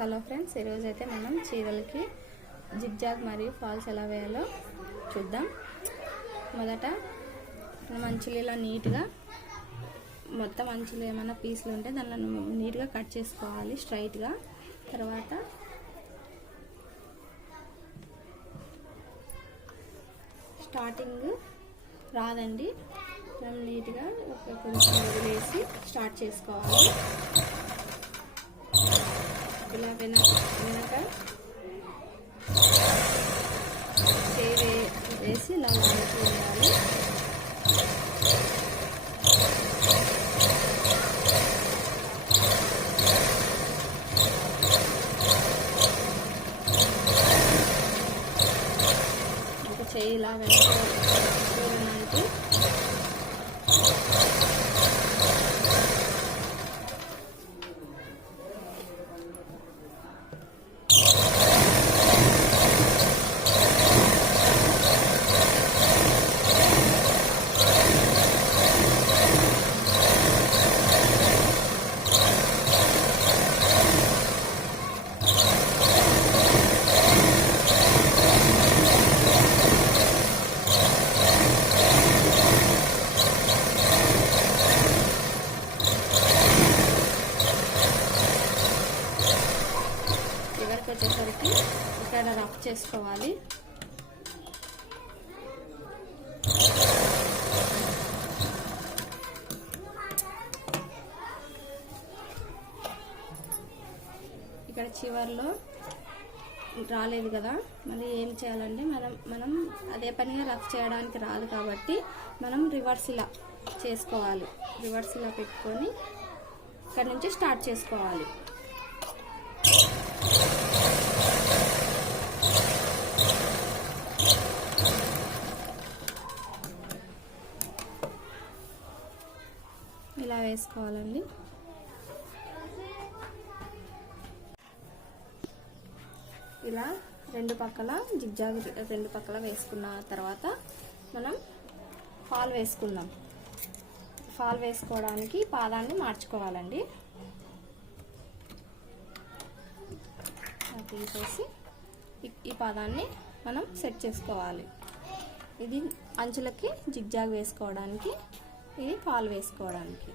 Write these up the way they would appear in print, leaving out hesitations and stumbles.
Hello friends, ఈరోజు అయితే మనం చీరలకి జిగ్జాగ్ మరియు ఫాల్స్ ఎలా వేయాలో చూద్దాం. మొదట మనం అంచులు ఇలా నీట్గా మొత్తం అంచులు ఏమైనా పీసులు ఉంటే దానిలో నీట్గా కట్ చేసుకోవాలి స్ట్రైట్గా. తర్వాత స్టార్టింగ్ రాదండి, మనం నీట్గా కొంచెం వదిలేసి స్టార్ట్ చేసుకోవాలి. ఇలా వెనక చేయి వేసి ఇలా లాగుతూ ఇంకా చేయి ఇలా వెనక చూడడానికి వచ్చేసరికి ఇక్కడ రఫ్ చేసుకోవాలి. ఇక్కడ చివర్లో రాలేదు కదా, మళ్ళీ ఏం చేయాలంటే మనం అదే పనిగా రఫ్ చేయడానికి రాదు కాబట్టి మనం రివర్స్ ఇలా చేసుకోవాలి. రివర్స్ ఇలా పెట్టుకొని ఇక్కడ నుంచి స్టార్ట్ చేసుకోవాలి. ఇలా వేసుకోవాలండి. ఇలా రెండు పక్కల జిగ్జాగ్ రెండు పక్కల వేసుకున్న తర్వాత మనం ఫాల్ వేసుకుందాం. ఫాల్ వేసుకోవడానికి పాదాన్ని మార్చుకోవాలండి. తీసేసి ఈ పాదాన్ని మనం సెట్ చేసుకోవాలి. ఇది అంచులకి జిగ్జాగ్ వేసుకోవడానికి, ఇది ఫాల్ వేసుకోవడానికి.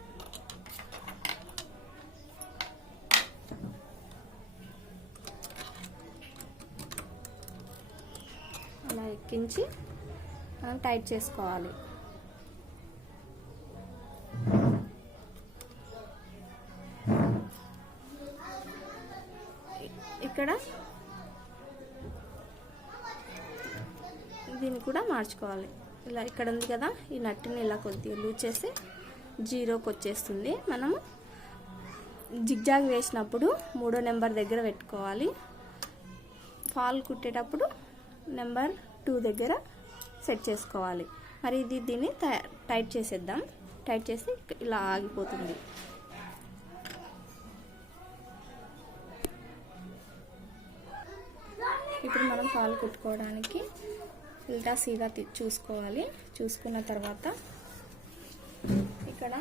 అలా ఎక్కించి మనం టైట్ చేసుకోవాలి. ఇక్కడ దీన్ని కూడా మార్చుకోవాలి. ఇలా ఇక్కడ ఉంది కదా, ఈ నట్టుని ఇలా కొద్దిగా లూజ్ చేసి జీరోకి వచ్చేస్తుంది. మనము జిగ్జాగ్ వేసినప్పుడు 3వ నెంబర్ దగ్గర పెట్టుకోవాలి. ఫాల్ కుట్టేటప్పుడు నెంబర్ 2 దగ్గర సెట్ చేసుకోవాలి. మరి దీన్ని టైట్ చేసేద్దాం. టైట్ చేసి ఇలా ఆగిపోతుంది. ఇప్పుడు మనం ఫాల్ కుట్టుకోవడానికి ఉల్టా సీదా చూసుకోవాలి. చూసుకున్న తర్వాత ఇక్కడ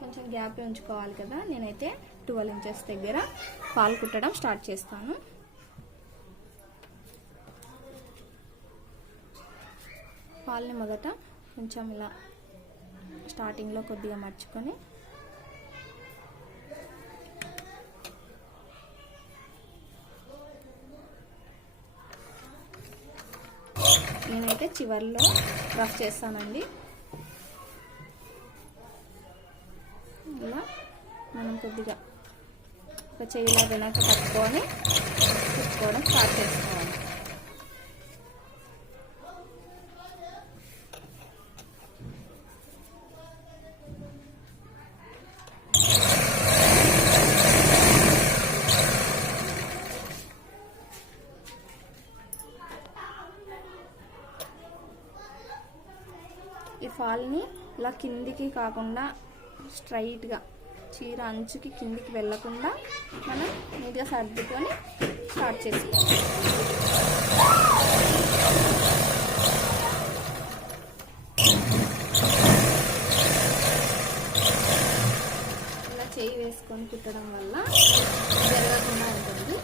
కొంచెం గ్యాప్ ఉంచుకోవాలి కదా. నేనైతే 12 ఇంచెస్ దగ్గర ఫాల్ కుట్టడం స్టార్ట్ చేస్తాను. ఫాల్ని మొదట కొంచెం ఇలా స్టార్టింగ్లో కొద్దిగా మర్చుకొని నేనైతే చివర్లో రఫ్ చేస్తానండి. ఇలా మనం కొద్దిగా ఒక చెయ్యిలా వెనక పట్టుకొని కుట్టుకోవడం స్టార్ట్ చేసుకోవాలి. ఈ ఫాల్ని ఇలా కిందికి కాకుండా స్ట్రైట్గా చీర అంచుకి కిందికి వెళ్ళకుండా మనం నీట్గా సర్దుకొని స్టార్ట్ చేసుకోవాలి. ఇలా చేయి వేసి చేసుకొని కుట్టడం వల్ల జరగకుండా ఉంటుంది.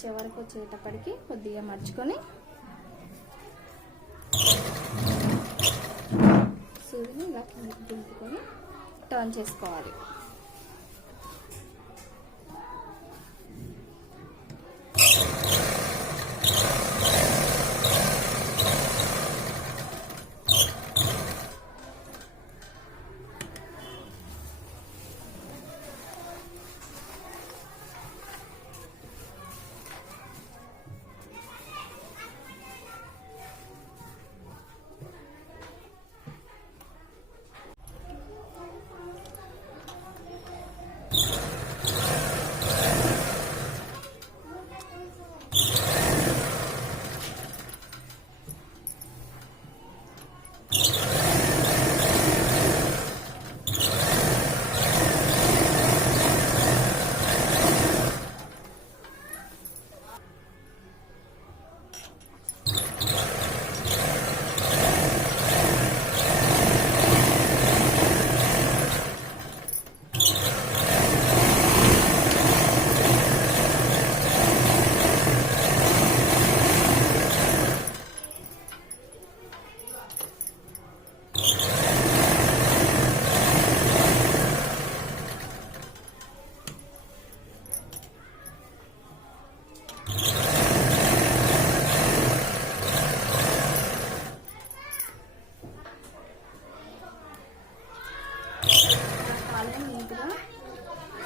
చివరికి వచ్చేటప్పటికి కొద్దిగా మర్చుకొని సూదిని ఇలా కిందకి దింపుకొని టర్న్ చేసుకోవాలి.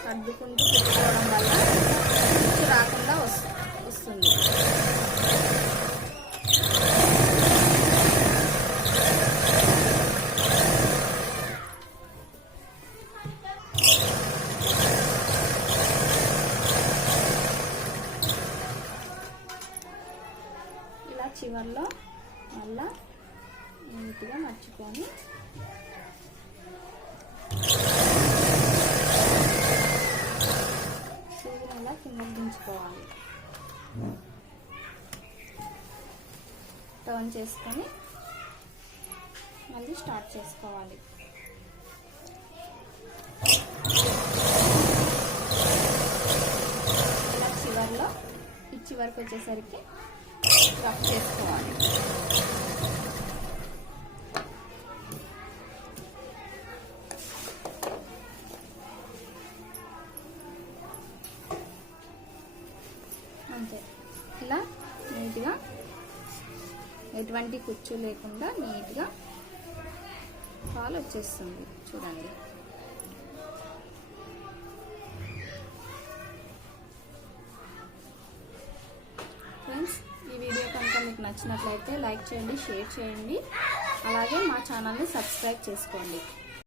సర్దుకుంటూ పెట్టుకోవడం వల్ల కుచ్చు రాకుండా వస్తుంది. ఇలా చివర్లో మళ్ళా నీట్గా మర్చుకొని ఇలా కిందకి దించుకోవాలి. టర్న్ చేసుకొని మళ్ళీ స్టార్ట్ చేసుకోవాలి. ఇలా చివర్లో ఈ చివరికి వచ్చేసరికి రఫ్ చేసుకోవాలి. అంతే, ఇలా నీట్గా ఎటువంటి కుచ్చు లేకుండా నీట్గా పాలు వచ్చేస్తుంది. చూడండి. ఫ్రెండ్స్, ఈ వీడియో కనుక మీకు నచ్చినట్లయితే లైక్ చేయండి, షేర్ చేయండి, అలాగే మా ఛానల్ని సబ్స్క్రైబ్ చేసుకోండి.